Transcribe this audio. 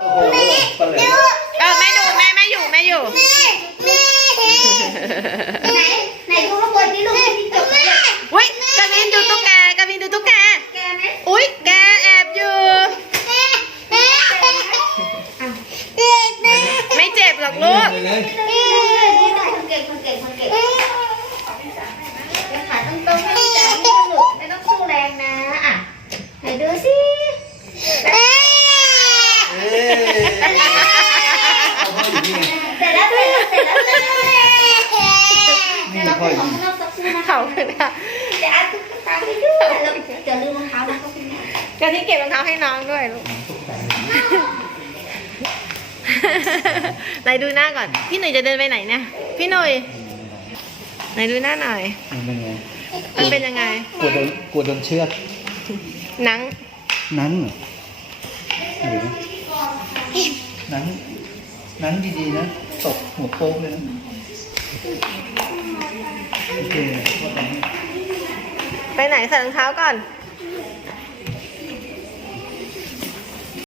โอ้โหปลาเลยเออแม่ดูแม่แม่อยู่แม่อยู่ ไหนไหนดูข้างบนนี่ลูกที่จบแล้วอุ้ยกาวินดูตุ๊กแกกาวินดูตุ๊กแก แกไหมอุ้ยแกแอบอยู่ ไม่เจ็บหรอกลูก เลยเลยคนเก่งคนเก่งคนเก่งขาตรงๆให้พี่จ๋าไม่หลุดไม่ต้องสู้แรงนะอะไหนดูสิ เอ้ย เอาพ่ออยู่นี่ไงเสร็จแล้วเสร็จแล้วเสร็จแล้วเสร็จแล้วนี่เราพ่อไปอยู่ของนี่เราสักครู่นะเขาคือค่ะจะอาตุ๊กตาไปด้วยแล้วจะลืมรองเท้านะก็คุณแม่กะทิเก็บรองเท้าให้น้องด้วยลูกไหนดูหน้าก่อน พี่หนุ่ยจะเดินไปไหนเนี่ย พี่หนุ่ยไหนดูหน้าหน่อย มันเป็นไงมันเป็นยังไง กลัวโดนกลัวโดนเชือกหนัง นั้นเหรอ นั้นนั้นดีๆนะ ตกหัวโป๊กเลยนะโอเคพ่อทำให้ไปไหนใส่รองเท้าก่อน